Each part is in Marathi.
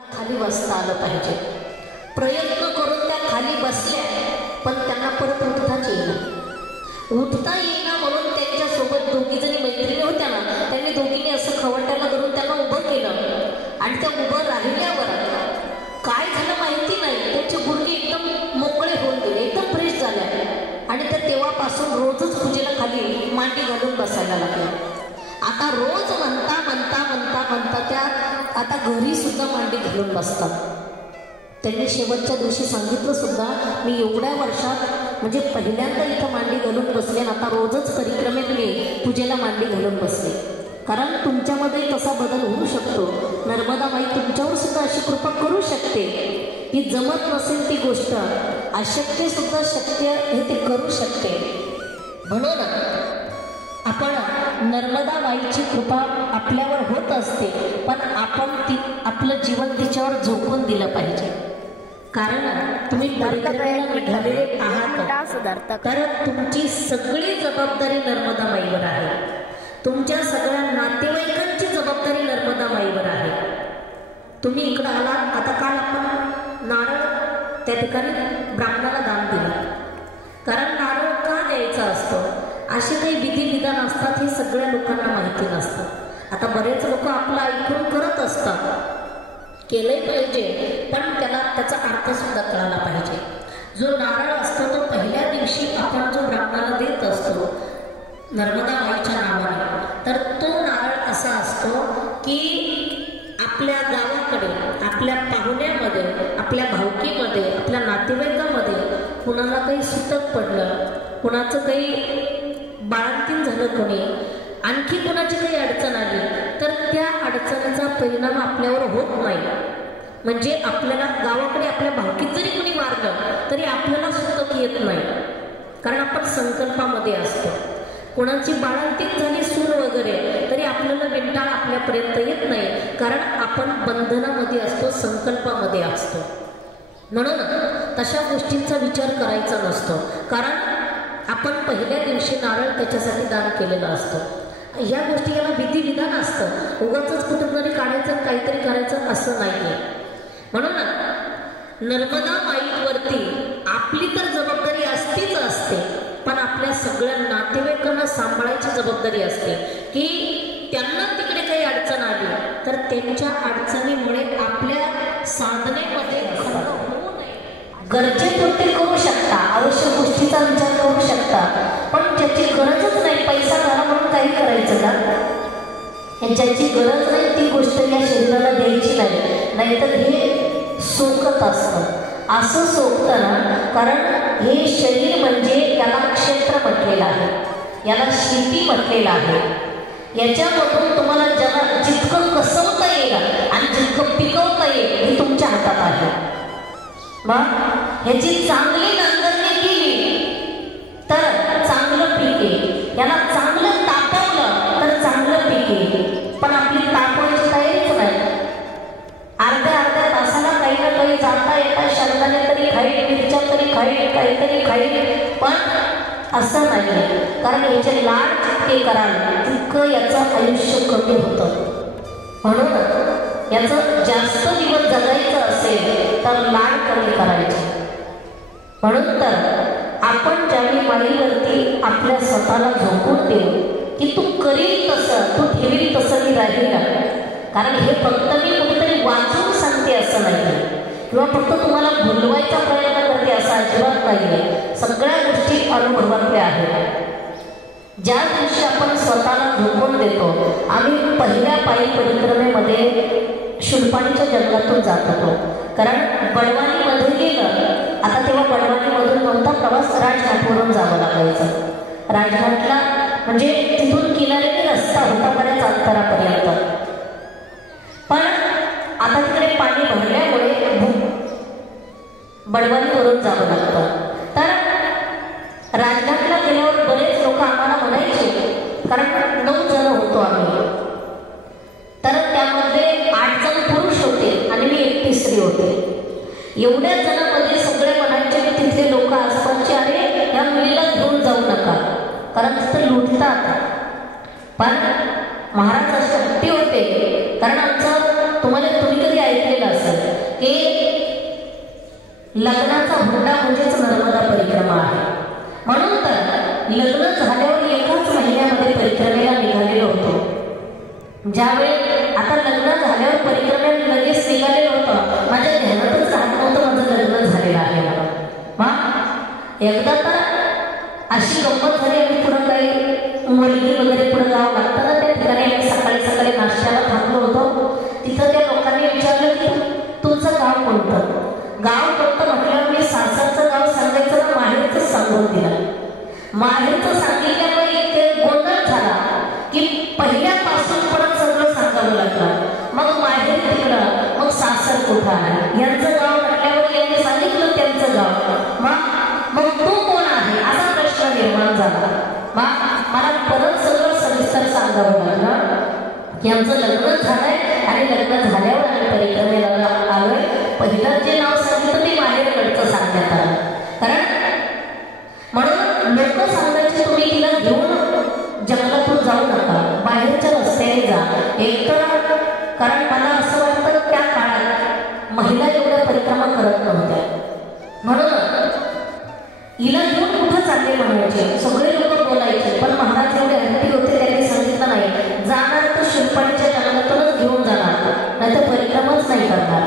खाली बसता आलं पाहिजे. प्रयत्न करून त्या खाली बसल्या, पण त्यांना परत उठताच येईना. उठता येईना म्हणून त्यांच्यासोबत दोघीजणी मैत्रिणी होत्या ना, त्यांनी दोघींनी असं खवट्याला धरून त्यांना उभं केलं आणि त्या उभं राहिल्यावर काय झालं माहिती नाही, त्यांचे गुडघे एकदम मोकळे होऊन गेले, एकदम फ्रेश झाल्या आणि त्या तेव्हापासून रोजच पूजेला खाली मांडी घालून बसायला लागल्या. आता रोज म्हणता म्हणता म्हणता म्हणता त्या आता घरी सुद्धा मांडी घालून बसतात. त्यांनी शेवटच्या दिवशी सांगितलं सुद्धा, मी एवढ्या वर्षात म्हणजे पहिल्यांदा इथं मांडी घालून बसले आणि आता रोजच परिक्रमेत मी पूजेला मांडी घालून बसले. कारण तुमच्यामध्ये तसा बदल होऊ शकतो. नर्मदा माई तुमच्यावर सुद्धा अशी कृपा करू शकते की जमत नसेल ती गोष्ट, अशक्य सुद्धा शक्य हे ते करू शकते. म्हणून आपण नर्मदा माईची कृपा आपल्यावर होत असते, पण आपण आपलं जीवन तिच्यावर झोकून दिलं पाहिजे. कारण तुम्ही परिक्रमेला निघालेले आहात, तर तुमची सगळी जबाबदारी नर्मदा माईवर आहे. तुमच्या सगळ्या नातेवाईकांची जबाबदारी नर्मदा माईवर आहे. तुम्ही इकडं आलात, आता काल आपण नारळ त्या ठिकाणी ब्राह्मणाला दान दिलं. कारण नारळ का द्यायचा असतो, असे काही विधिविधान असतात, हे सगळ्या लोकांना माहिती नसतं. आता बरेच लोक आपलं ऐकून करत असतात, केलंही पाहिजे, पण त्याचा अर्थ सुद्धा कळायला पाहिजे. जो नारळ असतो तो पहिल्या दिवशी आपण जो ब्राह्मणाला देत असतो नर्मदा माईच्या नावाने, तर तो नारळ असा असतो की आपल्या गावाकडे, आपल्या पाहुण्यामध्ये, आपल्या भावकीमध्ये, आपल्या नातेवाईकामध्ये कुणाला काही सुतक पडलं, कुणाचं काही बाळंतीण झालं, कोणी आणखी कुणाची काही अडचण आली, तर त्या अडचणीचा परिणाम आपल्यावर होत नाही. म्हणजे आपल्याला गावाकडे आपल्या भावकीत जरी कोणी मारलं तरी आपल्याला सुतक येत नाही, कारण आपण संकल्पामध्ये असतो. कोणाची बाळंतीण झाली सून वगैरे तरी आपल्याला वेंटाळ आपल्यापर्यंत येत नाही, कारण आपण बंधनामध्ये असतो, संकल्पामध्ये असतो. म्हणून तशा गोष्टींचा विचार करायचा नसतो, कारण आपण पहिल्या दिवशी नारळ त्याच्यासाठी दान केलेला असतो. ह्या गोष्टी याला विधिविधान असतं, उगाचच कुठून तरी काढायचं काहीतरी करायचं असं नाही. म्हणून नर्मदा माईवरती आपली तर जबाबदारी असतीच असते, पण आपल्या सगळ्या नातेवाईकांना सांभाळायची जबाबदारी असते की त्यांना तिकडे काही अडचण आली तर त्यांच्या अडचणीमुळे आपल्या साधनेमध्ये गरजेपुरते करू शकता, आवश्यक गोष्टीचा विचार करू शकता, पण ज्याची गरजच नाही, पैसा झाला म्हणून काही करायचं का? ज्याची गरज नाही ती गोष्ट या शरीराला द्यायची नाही, नाहीतर हे सोकत असतं. असं सोकतं ना, कारण हे शरीर म्हणजे याला क्षेत्र म्हटलेलं आहे, याला शेती म्हटलेलं आहे. याच्यामधून तुम्हाला ज्याला जितकं कसवता येईल आणि जितकं पिकवता येईल हे तुमच्या हातात आहे. मग ह्याची चांगली नांगरणी केली तर चांगलं पीक येईल, याला चांगलं तापवलं तर चांगलं पीक येईल. पण आपली तापवायची तयारीच नाही. अर्ध्या तासाला काही ना काही जाता येता शब्दाने तरी खाईल, मिरच्या तरी खाईल, काहीतरी खाईल, पण असं नाही. कारण याचे लाड जितके कराल तितकं याचं आयुष्य कमी होतं. म्हणून याचं जास्त दिवस जगायचं असेल तर लाड कमी करायचे. म्हणून तर आपण ज्यावेळी माईवरती आपल्या स्वतःला झोकून देऊ की तू करील तसं, तू ठेवील तसं मी राहील. कारण हे फक्त मी कुठेतरी वाचून सांगते असं नाही, किंवा फक्त तुम्हाला भुलवायचा प्रयत्न करते असं अजिबात नाही. सगळ्या गोष्टी अनुभवातल्या आहेत. ज्या दिवशी आपण स्वतःला झोकून देतो, आम्ही पहिल्या पायी परिक्रमेमध्ये शुलपाणीच्या जंगलातून जात होतो. कारण बडवानीमध्ये गेलं, आता तेव्हा बडवानीमधून नव्हता प्रवास, राजघाटवरून जावं लागायचं. राजघाटला म्हणजे तिथून किनाऱ्याने रस्ता होता बऱ्याच अंतरापर्यंत, पण आता तिकडे पाणी भरल्यामुळे बडवानीवरून जावं लागतं. तर राजघाटला गेल्यावर बरेच लोक आम्हाला म्हणायचे, कारण 9 जण होतो आम्ही, तर त्यामध्ये 8 जण पुरुष होते आणि मी एकटी स्त्री होते. एवढ्या जणांमध्ये सगळे म्हणायचे की तिथले लोक आसपासचे, अरे या मुलीला घेऊन जाऊ नका, कारण तिथं लुटतात. पण महाराज असे हट्टी होते, कारण आमचं तुम्ही कधी ऐकलेलं असेल, लग्नाचा हुंडा म्हणजेच नर्मदा परिक्रमा आहे. म्हणून तर लग्न झाल्यावर एकाच महिन्यामध्ये परिक्रमेला निघालेलो होतो. ज्यावेळी आता लग्न झाल्यावर परिक्रमेला लगेच निघालेलो होतं, माझ्या ध्यानातच राहत नव्हतं माझं लग्न झालेलं आहे. एकदा तर अशी गंमत झाली, आम्ही पुढं काही मुलगी वगैरे पुढे जावं लागतं ना, त्या ठिकाणी आम्ही सकाळी सकाळी नाश्त्याला थांबलो होतो. तिथं त्या लोकांनी विचारलं की तुमचं गाव कोणतं? गाव कोणतं म्हटल्यावर मी सासरचं गाव सांगायचं ना माहेरचं सांगून दिलं. माहेरचं सांगितल्यामुळे इतके गोंधळ झाला की पहिल्यापासून परत सगळं सांगावं लागलं. मग माहेर तिकडं, मग सासर कुठं आहे, यांचं गाव म्हटल्यावर यांनी सांगितलं त्यांचं गाव. मग तू कोण आहे असा प्रश्न निर्माण झाला. मला परत सगळं सविस्तर सांगावं लागलं की आमचं लग्न झालंय आणि लग्न झाल्यावर आम्ही परिक्रमेला आलोय. पहिलं जे नाव सांगितलं ते माहेरकडचं सांगण्यात आलं. कारण म्हणून लोक सांगायचे तुम्ही तिला घेऊन जंगलातून जाऊ नका, बाहेरच्या रस्त्याने जा. एकतर कारण मला असं वाटतं त्या काळात महिला एवढ्या परिक्रमा करत नव्हत्या, म्हणून हिला घेऊन कुठं चालले म्हणायचे. सगळे लोक बोलायचे, पण महाराज एवढे हट्टी होते, त्यांनी सांगितलं नाही जाणार तर शूरपणीच्या जंगलातूनच घेऊन जाणार, नाही तर परिक्रमाच नाही करणार.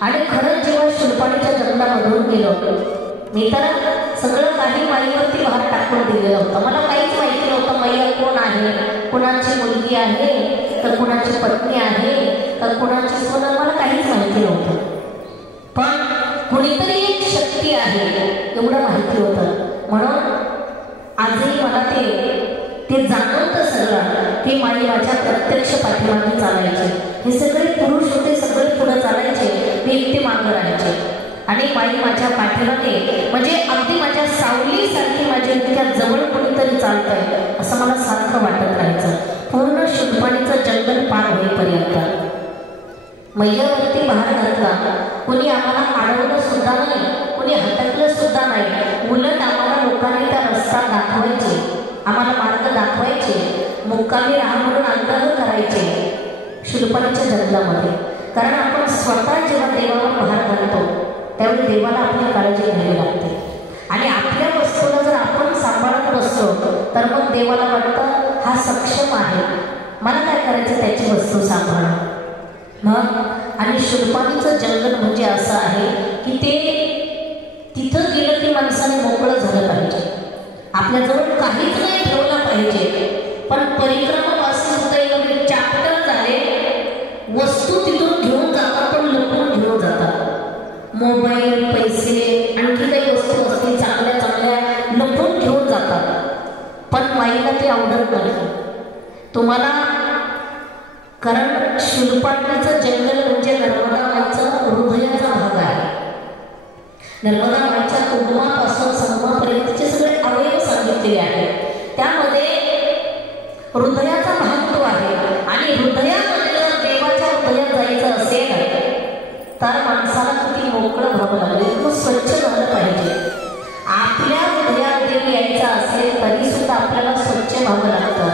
आणि खरंच जेव्हा शूरपणीच्या जंगलामधून गेलो मी तर सगळं काही माईवरती भार टाकून दिलेलं होतं. मला काहीच माहिती नव्हतं मैया कोण आहे, कुणाची मुलगी आहे तर कुणाची पत्नी आहे तर कुणाची सोन, मला काहीच माहिती नव्हतं. पण कुणीतरी एक शक्ती आहे एवढं माहिती होतं. म्हणून आजही मला ते जाणवतं सगळं की माई माझ्या प्रत्यक्ष पाठीमागे चालायचे. हे सगळे पुरुष होते, सगळे पुढे चालायचे, मी एकटे मागं राहायचे. आणि माई माझ्या पाठीमागे म्हणजे अगदी माझ्या सावलीसारखी माझ्या इतक्या जवळ कोणीतरी चालतंय असं मला सारखं वाटत राहायचं. पूर्ण शूरपणीचं जंगल पार होईपर्यंत मैयावरती भार घातला. कोणी आम्हाला अडवलं सुद्धा नाही, कोणी हटकलं सुद्धा नाही. उलट आम्हाला लोकांनी त्या रस्ता दाखवायचे, आम्हाला मार्ग दाखवायचे, मुक्कामी राहा म्हणून आग्रह करायचे शूरपणीच्या जंगलामध्ये. कारण आपण स्वतः जेव्हा देवावर भार घालतो त्यावेळी देवाला आपली काळजी घ्यावी लागते. आणि आपल्या वस्तूला जर आपण सांभाळत बसलो तर मग देवाला वाटतं हा सक्षम आहे, मला काय करायचं त्याची वस्तू सांभाळणं. मग आणि शूरपणीचं जंगल म्हणजे असं आहे की ते तिथं गेलं की माणसाने मोकळं झालं पाहिजे, आपल्याजवळ काहीच नाही ठेवलं पाहिजे. पण परिक्रमापासून सुद्धा एवढे चॅप्टर झाले, वस्तू तिथून घेऊन जातात पण लपून घेऊन जातात. मोबाईल, पैसे, आणखी काही वस्तू असतील चांगल्या चांगल्या लपून घेऊन जातात. पण माईला ते आवडत नाही तुम्हाला. कारण शूरपणीचं जंगल म्हणजे नर्मदा माईचा हृदयाचा भाग आहे. नर्मदा माईच्या उगमापासून संगमापर्यंतचे सगळे अवयव सांगितलेले आहेत. त्यामध्ये हृदयाचा भाग तो आहे. आणि हृदयामध्ये जर देवाच्या हृदयात जायचं असेल तर माणसाला किती मोकळं व्हावं लागेल, इतकं स्वच्छ झालं पाहिजे. आपल्या हृदयात देव यायचा असेल तरी सुद्धा आपल्याला स्वच्छ व्हावं लागतं.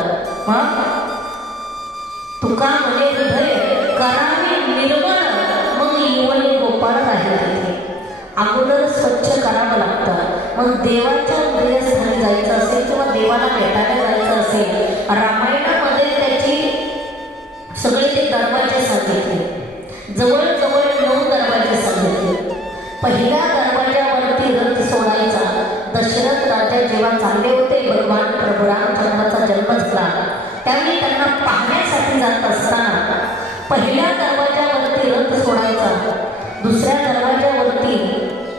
मग तुका म्हणे हृदय करावे निर्मळ, मग येवले गोपाळ राहील. तिथे अगोदर स्वच्छ करावं लागतं. मग देवाच्या हृदयस्थानी जायचं असेल किंवा देवाला भेटायला जायचं असेल, रामायणामध्ये त्याची सगळे ते दरवाजे सांगितले, जवळजवळ 9 दरवाजे सांगितले. पहिल्या दरवाज्यावरती रथ सोडायचा. दशरथ राजा जेव्हा चालले होते, भगवान प्रभू रामचंद्राचा जन्म झाला, त्यावेळी त्यांना पाहण्यासाठी जात असताना पहिल्या दरवाज्यावरती रथ सोडायचा. दुसऱ्या दरवाज्यावरती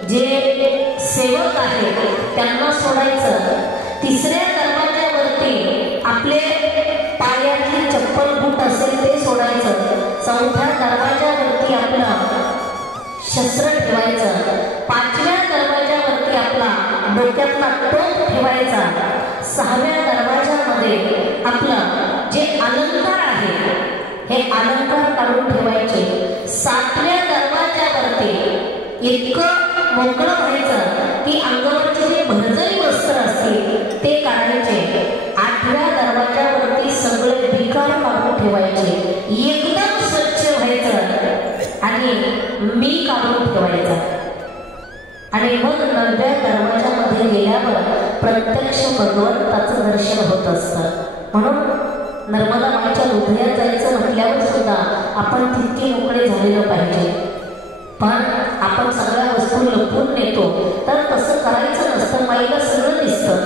जे सेवक आहेत त्यांना सोडायचं. तिसऱ्या दरवाज्यावरती आपले पायातली चप्पल बूट असेल ते सोडायचं. चौथ्या दरवाज्यावरती आपलं शस्त्र ठेवायचं. 5व्या दरवाज्यावरती आपला डोक्यातला टोप ठेवायचा. 6व्या दरवाज्यामध्ये आपलं जे अलंकार आहे हे अलंकार काढून ठेवायचे. 7व्या दरवाज्यावरती इतकं मोकळं व्हायचं की अंगावरचे जे भरजरी वस्त्र असतील ते काढायचे. 8व्या दरवाज्यावरती सगळे विकार काढून ठेवायचे, एकदम स्वच्छ व्हायचं आणि मी काढून ठेवायचा. आणि मग नव्या दरवाजामध्ये गेल्यावर प्रत्यक्ष भगवंताचं दर्शन होत असतं. म्हणून नर्मदा माईच्या हृदयात जायचं म्हटल्यावर सुद्धा आपण तितके मोकळे झालेलं पाहिजे. पण आपण सगळ्या वस्तू लपवून नेतो, तर तसं करायचं नसतं. माईला सगळं दिसतं.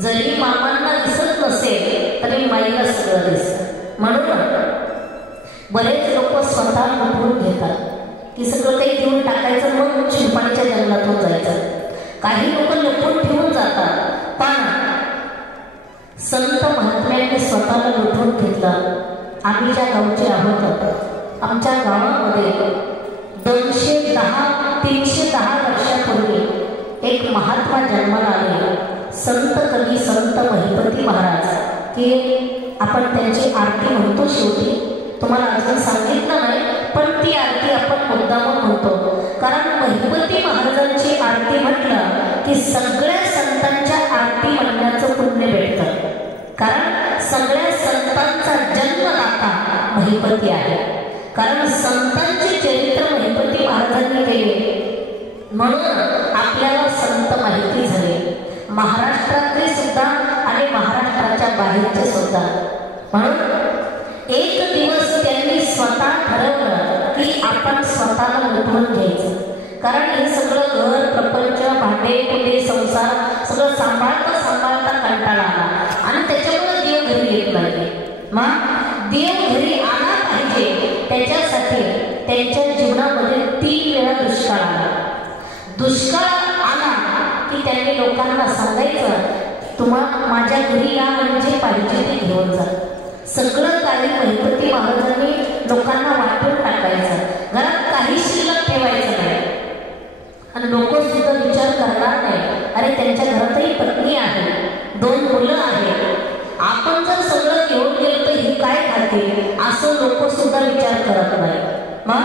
जरी मामांना दिसत नसेल तरी माईला सगळं दिसतं. म्हणून बरेच लोक स्वतः लपवून घेतात की सगळं काही घेऊन टाकायचं, मग शिंपाणीच्या जंगलातून जायचं. काही लोक लपवून ठेवून जातात. पण संत महात्म्यांनी स्वतःला लुटून घेतलं. आम्ही ज्या गावचे आहोत, आमच्या गावामध्ये 310 वर्षापूर्वी एक महात्मा जन्माला आले. संत कवी संत महिपती महाराज, की आपण त्यांची आरती म्हणतो. शेवटी तुम्हाला अजून सांगितलं नाही, पण ती आरती आपण मुद्दामून म्हणतो. कारण महिपती महाराजांची आरती म्हटलं की सगळ्या संतांच्या आरती म्हणण्याचं पुण्य भेटतं. कारण सगळ्या संतांचा जन्मदाता महिपती आहे. कारण संतांचे चरित्र महिपती महाराजांनी केले, म्हणून आपल्याला संत माहिती झाले. महाराष्ट्रातले सुद्धा आणि महाराष्ट्राच्या बाहेरचे सुद्धा. म्हणून एक दिवस त्यांनी स्वतः ठरवलं की आपण स्वतःला लुटून घ्यायचं. कारण हे सगळं घर, प्रपंच, भांडे कुंडे, संसार सगळं सांभाळता कंटाळा आला आणि त्याच्यामुळे देव घरी येत नाही. मग देव घरी आला पाहिजे, त्याच्यासाठी त्यांच्या जीवनामध्ये 3 वेळा दुष्काळ आला. दुष्काळ आला की त्यांनी लोकांना सांगायचं, तुम्हाला माझ्या घरी या म्हणजे पाहिजे ते घेऊन जा. सगळं काही महिपती महाराजांनी लोकांना वाटून टाकायचं. घरात काही शिल्लक ठेवायचं नाही. आणि लोक सुद्धा विचार करणार नाही, अरे त्यांच्या घरातही पत्नी आहे, 2 मुलं आहेत, आपण जर सगळं घेऊन गेलो तर हे काय खातील, असं लोक सुद्धा विचार करत नाही. मग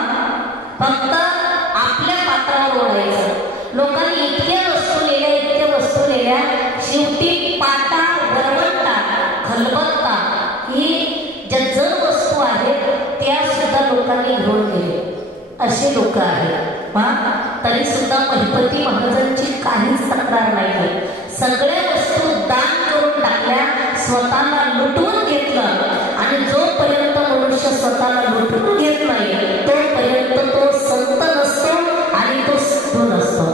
फक्त आपल्या पात्रावर ओढायचं. लोकांनी इतक्या वस्तू नेल्या, शेवटी पाटा, वरवंटा, खलबत्ता ही ज्या जड वस्तू आहेत त्या सुद्धा लोकांनी घेऊन गेले. असे लोक आहेत. तरी सुद्धा महिपती महाराजांची काहीच तक्रार नाही. सगळ्या वस्तू दान करून टाकल्या, स्वतःला लुटवून घेतलं. आणि जोपर्यंत मनुष्य स्वतःला लुटवून घेत नाही तोपर्यंत तो संत नसतो आणि तो साधू नसतो.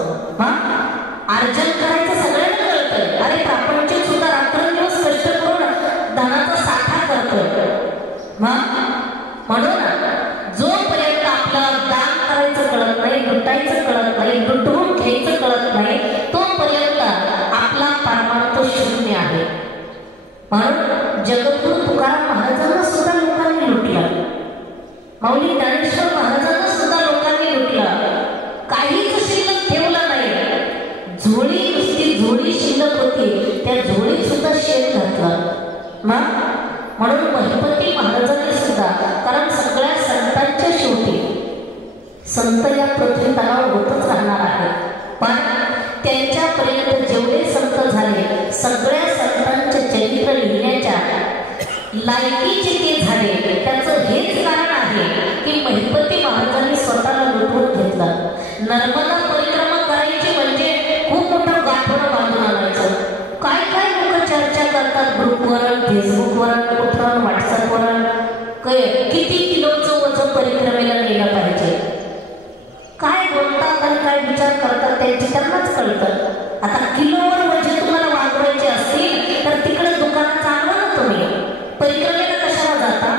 अर्जन करायचं सगळ्यांना कळतंय. अरे प्रापंचिक सुद्धा रात्रंदिवस कष्ट करून धनाचा साठा करतोय. म्हणून जोपर्यंत आपल्याला दान करायचं कळत नाही, लुटायचं कळत नाही, लुटवून घ्यायचं कळत नाही, तोपर्यंत आपला परमार्थ शून्य आहे. म्हणून जगद्गुरु तुकाराम महाराजांना सुद्धा लोकांनी लुटलं. माऊली ज्ञानेश्वर महाराजांना सुद्धा लोकांनी लुटलं. काहीच शिल्लक ठेवलं नाही. झोळी, नुसती झोळी शिल्लक होती, त्या झोळीत सुद्धा शेण घातलं. म्हणून महिपती महाराजांनी सुद्धा, कारण सगळ्या संतांच्या शेवटी संत या पृथ्वी तलावर होतच राहणार आहे. पण त्यांच्यापर्यंत जेवढे संत झाले, सगळ्या संतांचे चरित्र लिहिण्याच्या लायकीचे ते झाले. त्याचं हेच कारण आहे की महिपती महाराजांनी स्वतःला लुटवून घेतलं. नर्मदा परिक्रमा करायची म्हणजे खूप मोठं गाठोडं बांधून आणायचं. काय काय लोक चर्चा करतात ग्रुपवर, फेसबुकवर, कुठवर, व्हॉट्सअपवर, किती किलोचं वजन परिक्रमेला नेलं पाहिजे, काय बोलतात आणि काय विचार करतात त्यांची त्यांनाच कळतं. आता किलोवर वजन तुम्हाला वाढवायचे असतील तर तिकडे दुकानात चांगलं ना. तुम्ही परिक्रमेला कशाला जाता?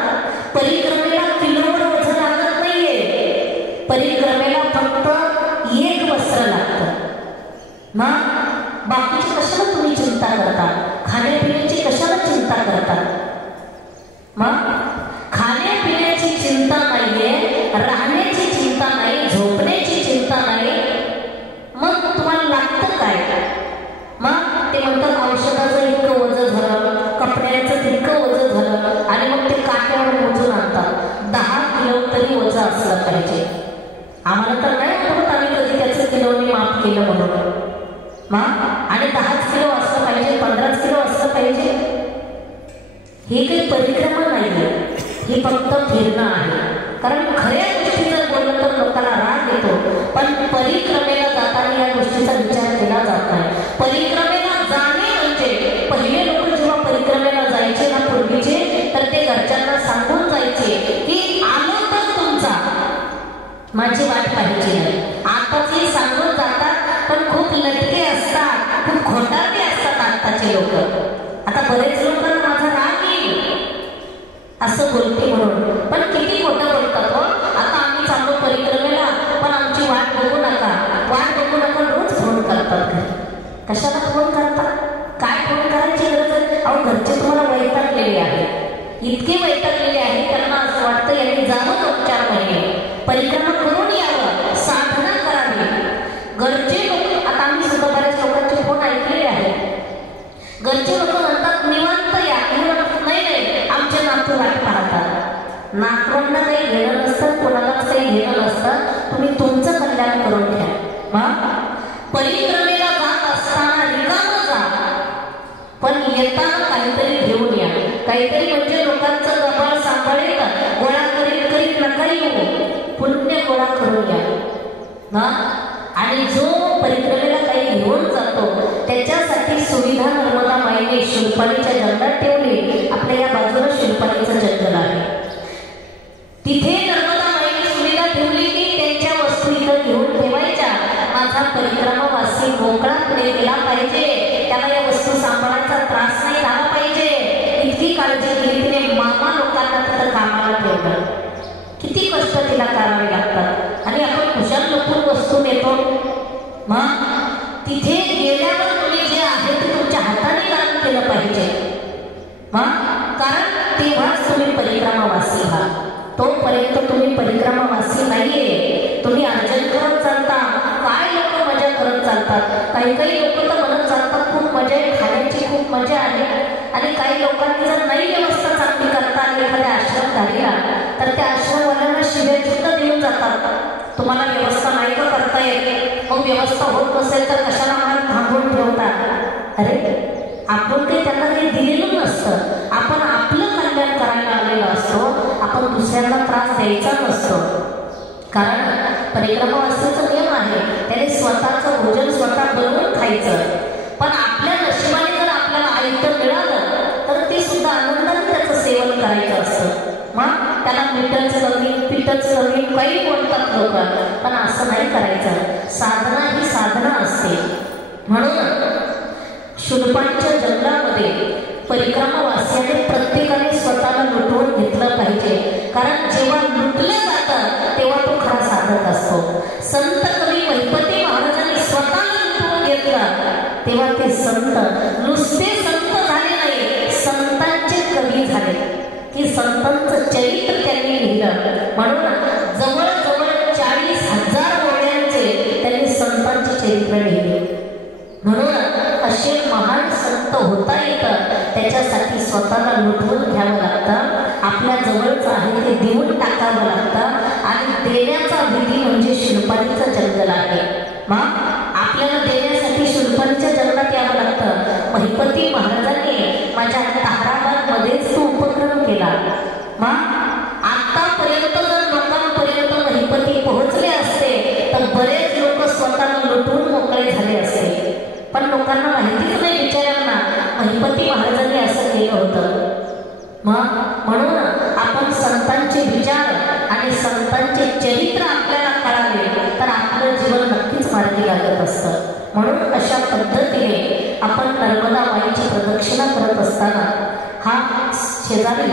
परिक्रमेला किलोवर वजन लागत नाहीये. परिक्रमेला फक्त 1 वस्त्र लागतं. बाकीची कशाला तुम्ही चिंता करता? खाण्यापिण्याची कशाला चिंता करता? खाण्यापिण्याची चिंता नाहीये, राहण्याची चिंता नाही, झोपण्याची चिंता नाही, मग तुम्हाला लागतं काय? ते म्हणतात औषधाचं इतकं वजन झालं, कपड्याचं तितकं वजन झालं, आणि मग ते काट्यावर मोजून आणतात. 10 किलो तरी वजन असलं पाहिजे. आम्हाला तर नाही आठवत आम्ही कधी त्याचं किलोने माफ केलं म्हणून. आणि 10 किलो असलं पाहिजे, 15 किलो असलं पाहिजे. हे काही परिक्रमा नाहीये, हे फक्त फिरणं आहे. कारण खऱ्या गोष्टी जर बोललं तर लोकांना राग येतो. पण परिक्रमेला जाताना या पाहिजे नाही. आताचे सांगून जातात पण खूप लटके असतात, खूप खोटारडे असतात आताचे लोक. आता बरेच लोकांना माझा राग येईल असं बोलते म्हणून, पण किती खोटं बोलतात हो. आता आम्ही चाललो परिक्रमेला, पण आमची वाट बघू नका, वाट बघू नका, रोज फोन करतात घरी. कशाला फोन करतात? काय फोन करायची गरज आहे? अहो घरचे तुम्हाला वैतागलेले आहे, इतके वैतागलेले आहे, त्यांना असं वाटतं यांनी जावं 2-4 महिने परिक्रमा करून यावं, साधना करावी. घरचे लोक, आता आम्ही सुद्धा बऱ्याच लोकांचे फोन ऐकलेले आहेत. घरचे लोक म्हणतात निवांत या, नाही आमचे नातू वाट पाहतात. नातवांना काही घेणं नसतं, कोणालाच काही घेणं नसतं, तुम्ही तुमचं कल्याण करून घ्या. परिक्रमेला जात असताना रिकामं जा, पण येताना काहीतरी घेऊन या. काहीतरी म्हणजे लोकांचं गबाळ सांभाळेल गोळा करीत करीत नका येऊ, पुण्य गोळा करून या. आणि जो परिक्रमेला काही घेऊन जातो त्याच्यासाठी सुविधा नर्मदा माईने शुलपाणीच्या जंगलात ठेवली. आपल्या या बाजूला शुलपाणीचं जंगल आहे, तिथे नर्मदा माईने सुविधा ठेवली की त्यांच्या वस्तू इथं घेऊन ठेवायच्या. माझा परिक्रमावासी मोकळा पुढे गेला पाहिजे, त्याला या वस्तू सांभाळायचा त्रास नाही झाला पाहिजे, इतकी काळजी केली तिने. मामा लोकांना तिथं कामाला ठेवलं, किती कष्ट तिला करावे लागतात. आणि आपण कुशाल लपून वस्तू नेतो. मग तिथे गेल्यावर तुम्ही जे आहे ते तुमच्या हाताने दान केलं पाहिजे. कारण तेव्हाच तुम्ही परिक्रमावासी आहात. तोपर्यंत तुम्ही परिक्रमावासी नाहीये, तुम्ही अर्जन करत चालता. काय लोक मजा करत चालतात, काही लोक तर म्हणत चालतात खूप मजा आहे, खाण्याची खूप मजा आहे. आणि काही लोकांनी जर नाही व्यवस्था चांगली करता आली एखाद्या आश्रम धारीला, तर त्या आश्रमवाल्यांना शिव्या सुद्धा देऊन जातात. तुम्हाला व्यवस्था नाही का करता येते, मग व्यवस्था होत नसेल तर कशाला मला थांबवून ठेवतात. अरे आपण काही त्यांना काही दिलेलं नसतं, आपण आपलं कल्याण करायला आलेलं असतो, आपण दुसऱ्यांना त्रास द्यायचा नसतो. कारण परिक्रमावासीचा नियम आहे, त्याने स्वतःचं भोजन स्वतः बनवून खायचं. पण आपल्या नशिबाने जर आपल्याला आयतं मिळालं तर ते सुद्धा आनंदाने त्याचं सेवन करायचं असतं. मग त्याला मीठच कमी, पिठच कमी, काही बोलतात लोक, पण असं नाही करायचं. साधना ही साधना असते. म्हणून शुलपाणीच्या जंगलामध्ये परिक्रमावासियाने प्रत्येकाने स्वतःला लुटवून घेतलं पाहिजे. कारण जेव्हा लुटलं जातं तेव्हा तो खरा साधक असतो. संत कवी महिपती महाराजांनी स्वतःला लुटवून घेतलं तेव्हा ते संत नुसते संत झाले नाही, संतांचे कवी झाले, की संतांचं चरित्र त्यांनी लिहिलं. म्हणून जवळजवळ 40,000 ओळ्यांचे त्यांनी संतांचे चरित्र लिहिले. म्हणून असे महान संत होता येतं त्याच्यासाठी स्वतःला लुटवून घ्यावं लागतं, आपल्या जवळचं आहे ते देऊन टाकावं लागतं. आणि देण्याचा विधी म्हणजे शुलपाणीचं जंगल आहे. मग आपल्याला देण्यासाठी शुलपाणीच्या जंगलात यावं लागतं. महिपती महाराजांनी माझ्या ताहराबादमध्येच तो उपक्रम केला. मग आतापर्यंत जर लोकांपर्यंत महिपती पोहोचले असते तर बरेच लोक स्वतःला लुटवून मोकळे झाले असते. पण लोकांना माहितीच नाही बिचाऱ्यांना महिपती महाराजांनी असं केलं होतं. म्हणून आपण संतांचे विचार आणि संतांचे चरित्र आपल्याला कळाले तर आपलं जीवन नक्कीच मार्गी लागत असतं. म्हणून अशा पद्धतीने आपण नर्मदा माईची प्रदक्षिणा करत असताना हा शेजारी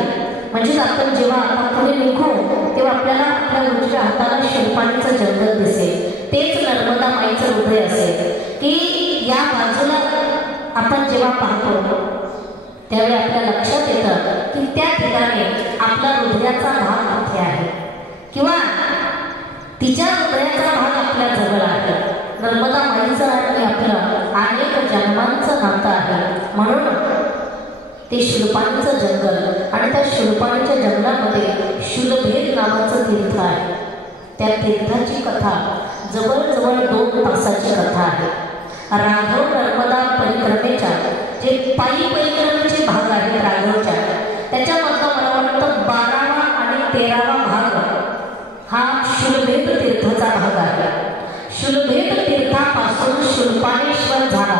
म्हणजे आपण जेव्हा आता पुढे निघू तेव्हा आपल्याला आपल्या उजव्या हाताला शुलपाणीचं जंगल दिसेल, तेच नर्मदा माईचं हृदय असेल. की या बाजूला आपण जेव्हा पाहतो त्यावेळी आपल्या लक्षात येतं की त्या ठिकाणी आपला हृदयाचा भाग तिथे आहे किंवा तिच्या हृदयाचा भाग आपल्या जवळ आहे. नर्मदा माईचं आणि आपलं अनेक जन्मांचं नातं आहे. म्हणून ते शुलपाणीचं जंगल आणि त्या शुलपाणीच्या जंगलामध्ये शुलभेद नावाचं तीर्थ आहे. त्या तीर्थाची कथा जवळजवळ 2 तासाची कथा आहे. राघव नर्मदा परिक्रमेच्या जे पायी परिक्रमेचे भाग आहेत राघवच्या, त्याच्यामधला मला वाटतं 12वा आणि 13वा भाग हा शुलभेद तीर्थाचा भाग आहे. शुलभेद तीर्थापासून शुलपाणेश्वर झाला,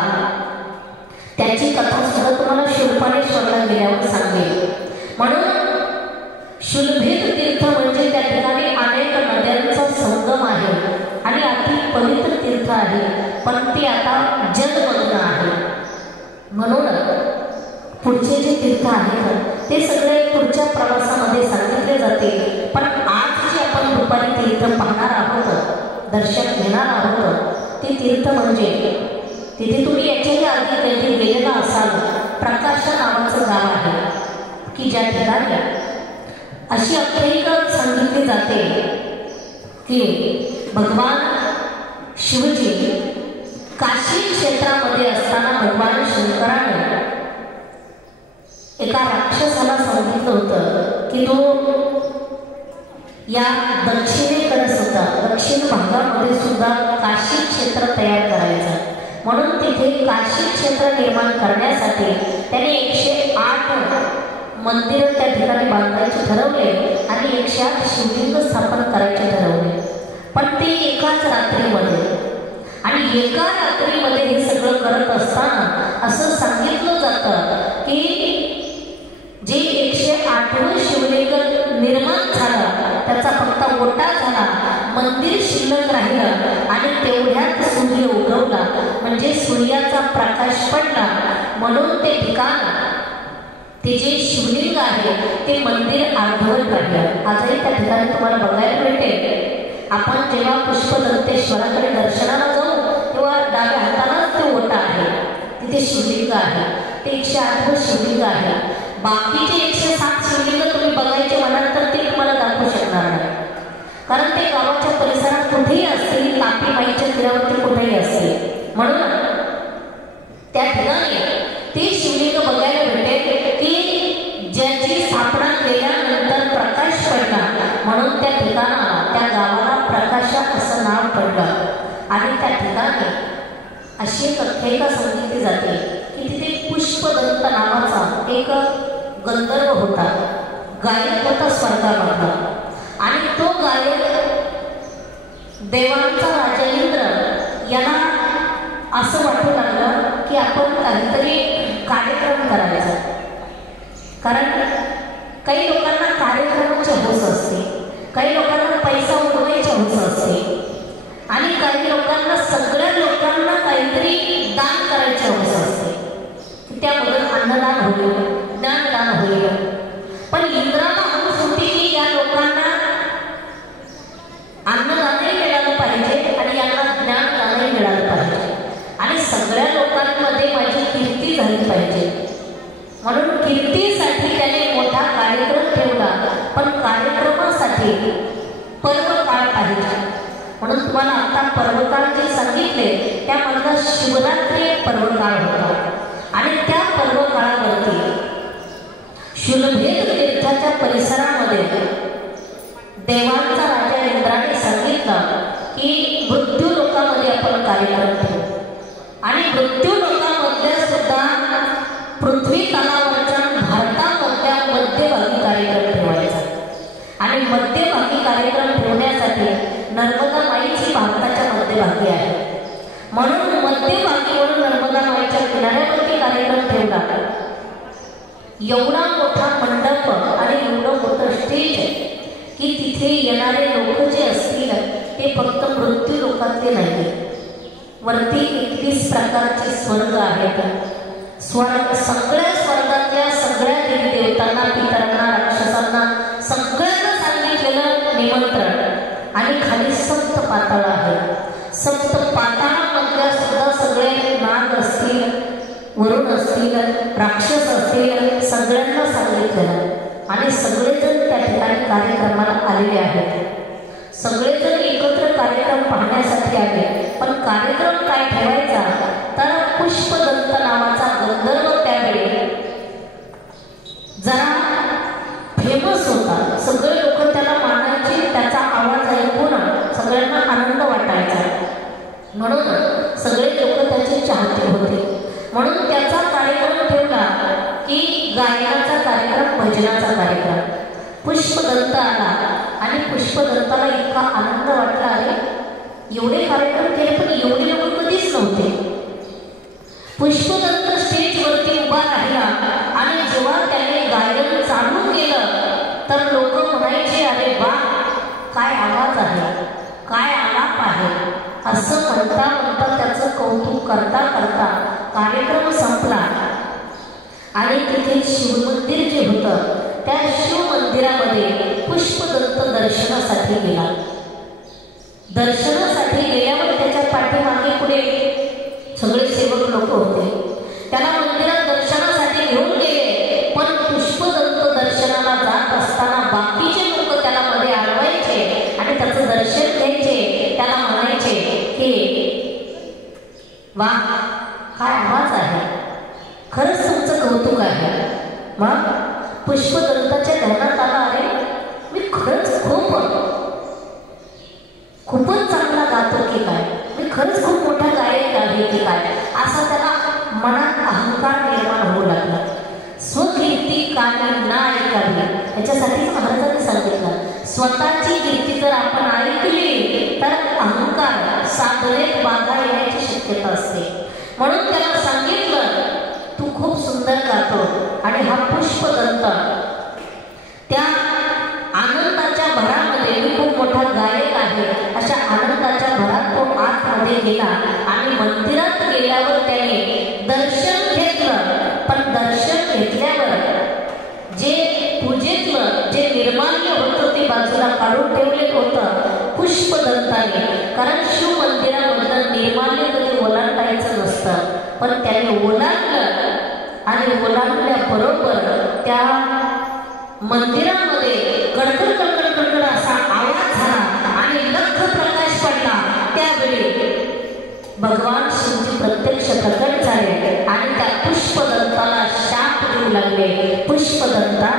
त्याची कथा सुद्धा तुम्हाला शुलपाणेश्वरला गेल्यावर सांगेल. म्हणून शुलभेद तीर्थ म्हणजे त्या ठिकाणी अनेक नद्यांचा संगम आहे. अति पवित्र तीर्थ आहे, पण ते आता जलमग्न आहे. म्हणून पुढचे जे तीर्थ आहेत ते सगळे पुढच्या प्रवासामध्ये सांगितले जाते. पण आज जे आपण दुपारी तीर्थ पाहणार आहोत, दर्शन घेणार आहोत, ते तीर्थ म्हणजे तिथे तुम्ही याच्याही आधी कधी गेलेला असाल, प्रकाश नावाचं गाव आहे की ज्या ठिकाणी अशी आख्यायिका सांगितली जाते की भगवान शिवजी काशी क्षेत्रामध्ये असताना भगवान शंकराने एका राक्षसाला सांगितलं होतं की तो या दक्षिणेकडे सुद्धा, दक्षिण भागामध्ये सुद्धा काशी क्षेत्र तयार करायचं. म्हणून तिथे काशी क्षेत्र निर्माण करण्यासाठी त्याने 108 मंदिर त्या ठिकाणी बांधायचे ठरवले आणि 108 शिवलिंग स्थापन करायचे ठरवले. पण ते एकाच रात्रीमध्ये, आणि एका रात्रीमध्ये हे सगळं करत असताना असं सांगितलं जातं की जे 108 शिवलिंग निर्माण झालं त्याचा फक्त ओटा झाला, मंदिर शिल्लक राहिलं आणि तेवढ्यात सूर्य उगवला, म्हणजे सूर्याचा प्रकाश पडला. म्हणून ते ठिकाण, ते जे शिवलिंग आहे ते मंदिर अर्धवट राहिलं. आजही त्या ठिकाणी तुम्हाला बघायला मिळते. आपण जेव्हा पुष्पदंतेश्वराकडे दर्शनाला जाऊ तेव्हा डाव्या हातालाच ते ओटा आहे, तिथे शिवलिंग आहे, ते 108 शिवलिंग आहे. बाकीचे 107 शिवलिंग तुम्ही बघायचे म्हणाल तर ते तुम्हाला दाखवू शकणार नाही, कारण ते गावाच्या परिसरात कुठेही असतील, तापी माईच्या तीरावरती कुठेही असतील. म्हणून त्या ठिकाणी ते शिवलिंग बघायला भेटेल की ज्याची स्थापना केल्यानंतर प्रकाश पडला, म्हणून त्या ठिकाणाला, त्या गावाला प्रकाशा असं नाव पडलं. आणि त्या ठिकाणी अशी एक आख्यायिका सांगितली जाते की तिथे पुष्पदंत नावाचा एक गंधर्व होता, गायक होता स्वर्गामधला. आणि तो गायक देवांचा राजा इंद्र याला असं वाटू लागलं की आपण काहीतरी कार्यक्रम करायचा. कारण काही लोकांना कार्यक्रमाची हौस असते, काही लोकांना पैसा उडवायची हौस असते, आणि काही लोकांना, सगळ्या लोकांना काहीतरी दान करायची हौस असते की त्यामधून अन्नदान होईल, ज्ञानदान होईल. पण इंद्राला हौस होती की या लोकांना अन्नदानही मिळालं पाहिजे आणि यांना ज्ञानदानही मिळालं पाहिजे, आणि सगळ्या लोकांमध्ये माझी कीर्ती झाली पाहिजे. म्हणून कीर्तीसाठी त्याने मोठा कार्यक्रम ठेवला. पण कार्यक्रमासाठी पर्वकाळ पाहिजे. म्हणून तुम्हाला आता पर्वकाळ जे सांगितले त्यामधला शिवरात्री पर्वकाळ होता. आणि त्या पर्वकाळावरती शूलभेद तीर्थाच्या परिसरामध्ये देवांचा राजा इंद्राने सांगितलं की मृत्यू लोकामध्ये आपण कार्यक्रम ठेवू, आणि मृत्यू लोकामध्ये सुद्धा पृथ्वी तलावरच्या भारतामधल्या मध्यभागी कार्यक्रम ठेवायचा. आणि मध्यभागी कार्यक्रम ठेवण्यासाठी नर्मदा माईची भारताच्या मध्यभागी आहे, म्हणून मध्यभागी म्हणून नर्मदा माईच्या किनाऱ्यावरती कार्यक्रम ठेवला. एवढा मोठा मंडप आणि एवढं मोठं स्टेज की तिथे येणारे लोक जे असतील ते फक्त मृत्यू लोकातले नाही, वरती 31 प्रकारचे स्वर्ग आहेत. स्वर्ग, सगळ्या स्वर्गातल्या सगळ्या देवी देवतांना, पितरांना, राक्षसांना सगळ्यांना सांगितलेलं निमंत्रण. आणि खाली सप्त पाताळ आहे. सप्त पाताळामधल्या सुद्धा सगळे नाग असतील, वरुण असतील, राक्षस असतील, सगळ्यांना सांगितलेलं. आणि सगळेजण त्या ठिकाणी कार्यक्रमाला आलेले आहेत. सगळेजण एकत्र कार्यक्रम पाहण्यासाठी आले. पण कार्यक्रम काय ठेवायचा तर पुष्पदंत नावाचा गंधर्व त्यावेळी जरा फेमस होता. सगळे लोक त्याला मानायचे, त्याचा आवाज ऐकून सगळ्यांना आनंद वाटायचा. म्हणून सगळे लोक त्याचे चाहते होते. म्हणून त्याचा कार्यक्रम ठेवला की गायनाचा कार्यक्रम, भजनाचा कार्यक्रम. पुष्पदंत आला आणि पुष्पदंताला इतका आनंद वाटला, अरे एवढे कार्यक्रम केले पण एवढे लोक कधीच नव्हते. पुष्पदंत स्टेजवरती उभा राहिला आणि जेव्हा त्याने गायन चालू केलं तर लोक म्हणायचे, अरे वा, काय आवाज आहे, काय आलाप आहे, असं म्हणता म्हणता त्याचं कौतुक करता करता कार्यक्रम संपला आणि तिथे शिवमंदिर जे होतं त्या शिवमंदिरामध्ये पुष्पदत्त दर्शनासाठी गेला. दर्शनासाठी गेल्यावर त्याच्या पाठीमागे पुढे सगळे सेवक लोक होते. त्याला मंदिरात दर्शनासाठी घेऊन गेले, पण पुष्पदत्त दर्शनाला जात असताना बाकीचे लोक त्याला मध्ये अडवायचे आणि त्याचं दर्शन घ्यायचे. त्याला म्हणायचे की वा काय आवाज आहे, खरंच तुमचं कौतुक आहे. मग पुष्पदत्ताच्या ध्यानात आला, अरे मी खरंच खूपच चांगला गातो की काय, मी खरंच खूप मोठा गायक आहे की काय, असा त्याला मनात अहंकार निर्माण होऊ लागला. स्वकीर्ती कामी ना ऐकावी, याच्यासाठीच महाराजांनी सांगितलं स्वतःची कीर्ती जर आपण ऐकली तर अहंकार साधनेत बाधा येण्याची शक्यता असते. म्हणून त्याला सांगितलं तू खूप सुंदर गातो. आणि हा पुष्पदत्त त्या आनंदाच्या भरामध्ये मी खूप मोठा गायक आहे अशा आनंदाच्या भरात तो आतमध्ये गेला आणि मंदिरात गेल्यावर त्याने दर्शन घेतलं. पण दर्शन घेतल्यावर जे पूजेतलं जे निर्माल्य होतं ते बाजूला काढून ठेवलेलं होतं पुष्पदत्ताने. कारण शिव मंदिरामधलं निर्माल्य कधी ओलांडायचं नसतं, पण त्याने ओलांडलं आणि ओलांडल्याबरोबर त्या मंदिरामध्ये कडकड कडकड कडकड असा आवाज झाला आणि लख प्रकाश पडला. त्यावेळी भगवान शिवजी प्रत्यक्ष प्रकट झाले आणि त्या पुष्पदत्ताला शाप देऊ लागले. पुष्पदत्ता,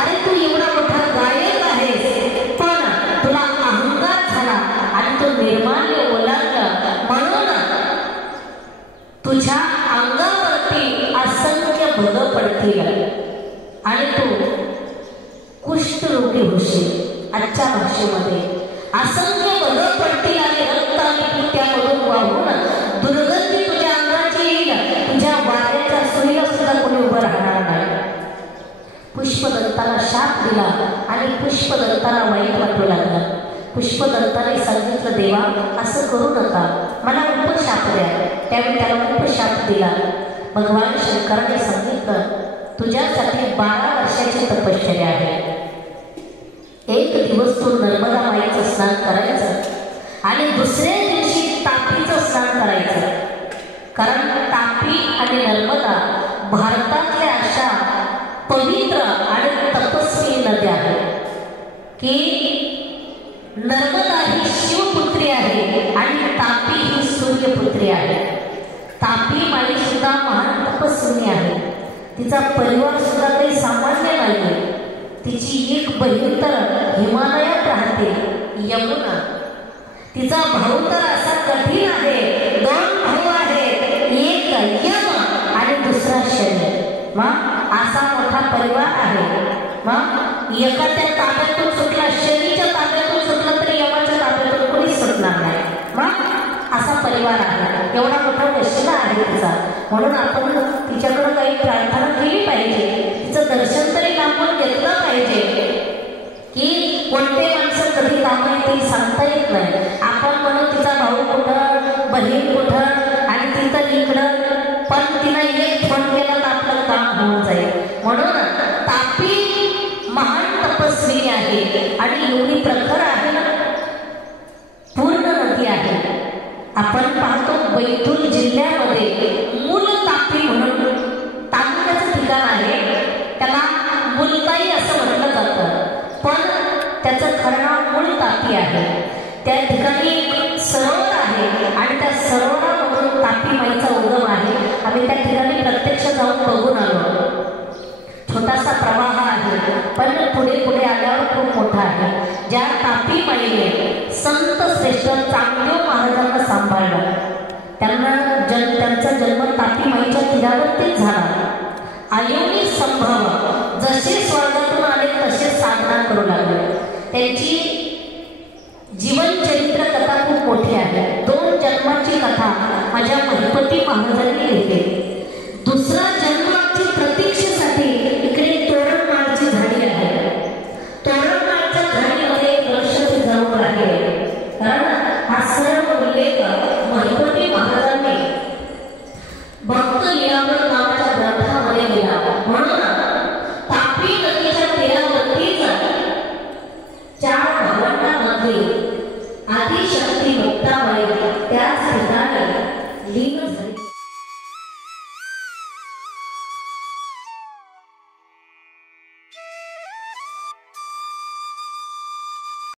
अरे तू एवढा मोठा गायक आहेस, पण तुला अहंकार झाला आणि तो निर्माल्य ओलांडला म्हणून तुझ्या अंगावरती असंख्य भग पडतील आणि तू कुष्ठरोगी होशील. आजच्या भाषेमध्ये असंख्य भग पडतील आणि रक्त आणि पित्यामधून वाहून दुर्गंधी तुझ्या अंगाची येईल, तुझ्या वाऱ्याच्या सुईला सुद्धा कोणी उभं राहणार नाही. पुष्पदत्ताला शाप दिला आणि पुष्पदत्ताला वाईट वाटू लागलं. पुष्पदत्ताने सांगितलं देवा असं करू नका, मला उपशाप द्या. त्यावेळी त्याला उपशाप दिला. भगवान शंकराने सांगितलं तुझ्यासाठी 12 वर्षाची तपश्चर्या आहे. एक दिवस तू नर्मदा माईचं स्नान करायचं आणि दुसऱ्या दिवशी तापीचं स्नान करायचं. कारण तापी आणि नर्मदा भारतातल्या अशा पवित्र आणि तपस्वी नद्या आहेत की नर्मदा ही शिवपुत्री आहे आणि तापी ही सूर्यपुत्री आहे. तापी माई सुद्धा महान तपस्विनी आहे. तिचा परिवार सुद्धा काही सामान्य नाही. तिची एक बहीण तर हिमालयात राहते, यमुना. तिचा भाऊ तर असा कठीण आहे. 2 भाऊ आहेत, एक यम आणि दुसरा शनी. मग असा मोठा परिवार आहे. मग एखाद्या ताब्यातून सुटला, शनीच्या ताब्यातून सुटला तरी यमाच्या ताब्यातून कोणी सुटणार नाही. मग असा परिवार आहे, एवढा मोठा वशिला आहे तिचा. म्हणून आपण तिच्याकडे काही प्रार्थना केली पाहिजे, तिचं दर्शन तरी लांबून घेतलं पाहिजे. की कोणते माणसं कधी कामं येतील सांगता येत नाही. आपण म्हणून तिचा भाऊ कुठं, बहीण कुठं आणि तिथं इकडं, पण तिला एक फोन केला तर आपलं काम होऊन जाईल. म्हणून तापी महान तपस्वी आहे आणि एवढी प्रखर आहे ना, पूर्ण नदी आहे. आपण पाहतो बैतूल जिल्ह्यामध्ये मूल तापी म्हणून तालुक्याचं ठिकाण आहे. त्याला मुलताई असं म्हटलं जातं, पण त्याचं खरं नाव मूळ तापी आहे. त्या ठिकाणी एक सरोवर आहे आणि त्या सरोवरामधून तापी माईचा उगम आहे. आम्ही त्या ठिकाणी प्रत्यक्ष जाऊन बघून आलो. छोटासा प्रवाह आहे, पण पुढे पुढे आल्यावर खूप मोठा आहे. ज्या तापी माईने संत श्रेष्ठ चांगदेव महाराजांना सांभाळलं, त्यांचा जन्म तापी माईच्या तीरावरतीच झाला. अयोनी संभव जसे स्वर्गातून आले तसे साधना करू लागले. त्यांची जीवन चरित्र कथा खूप मोठी आहे. 2 जन्माची कथा माझ्या महिपती महाराजांनी लिहिली. दुसरा जन्माची प्रतीक्षेसाठी इकडे तोरणमाळची झाडी आहे. तोरणमाळच्या झाडीमध्ये वर्ष जाऊन आहे. कारण हा सर्व उल्लेख त्याच ठिकाणी लीन झाले.